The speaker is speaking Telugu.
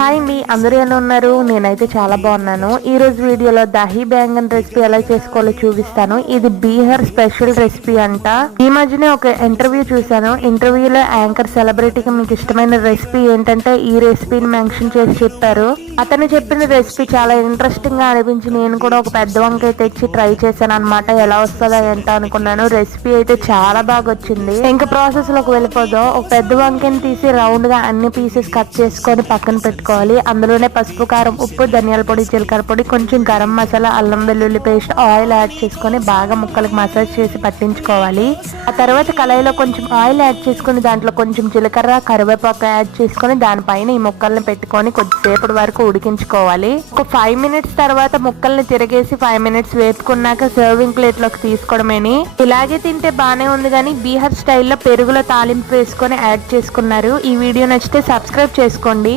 హాయ్ అండి, అందరూ ఎలా ఉన్నారు? నేనైతే చాలా బాగున్నాను. ఈ రోజు వీడియోలో దహీ బ్యాంగన్ రెసిపీ ఎలా చేసుకోవాలో చూపిస్తాను. ఇది బీహార్ స్పెషల్ రెసిపీ అంట. ఈ మధ్యనే ఒక ఇంటర్వ్యూ చూసాను. ఇంటర్వ్యూలో యాంకర్ సెలబ్రిటీకి మీకు ఇష్టమైన రెసిపీ ఏంటంటే ఈ రెసిపీని మెన్షన్ చేసి చెప్పారు. అతను చెప్పిన రెసిపీ చాలా ఇంట్రెస్టింగ్ గా అనిపించి నేను కూడా ఒక పెద్ద వంకాయ తెచ్చి ట్రై చేశాను అనమాట. ఎలా వస్తుందా ఎంత అనుకున్నాను. రెసిపీ అయితే చాలా బాగా వచ్చింది. ఇంకా ప్రాసెస్ లోకి వెళ్ళిపోదాం. ఒక పెద్ద వంకాయని తీసి రౌండ్ గా అన్ని పీసెస్ కట్ చేసుకొని పక్కన పెట్టుకోవాలి. అందులోనే పసుపు, కారం, ఉప్పు, ధనియాల పొడి, జీలకర్ర పొడి, కొంచెం గరం మసాలా, అల్లం వెల్లుల్లి పేస్ట్, ఆయిల్ యాడ్ చేసుకొని బాగా ముక్కలకు మసాజ్ చేసి పట్టించుకోవాలి. ఆ తర్వాత కళాయిలో కొంచెం ఆయిల్ యాడ్ చేసుకుని దాంట్లో కొంచెం జీలకర్ర, కరివేపాకు యాడ్ చేసుకొని దానిపైన ఈ ముక్కల్ని పెట్టుకొని కొద్దిసేపటి వరకు ఉడికించుకోవాలి. ఒక 5 మినిట్స్ తర్వాత ముక్కల్ని తిరిగేసి 5 మినిట్స్ వేపుకున్నాక సర్వింగ్ ప్లేట్ లోకి తీసుకోవడమేని. ఇలాగే తింటే బానే ఉంది కానీ బీహార్ స్టైల్లో పెరుగులో తాలింపు వేసుకొని యాడ్ చేసుకున్నారు. ఈ వీడియో నచ్చితే సబ్స్క్రైబ్ చేసుకోండి.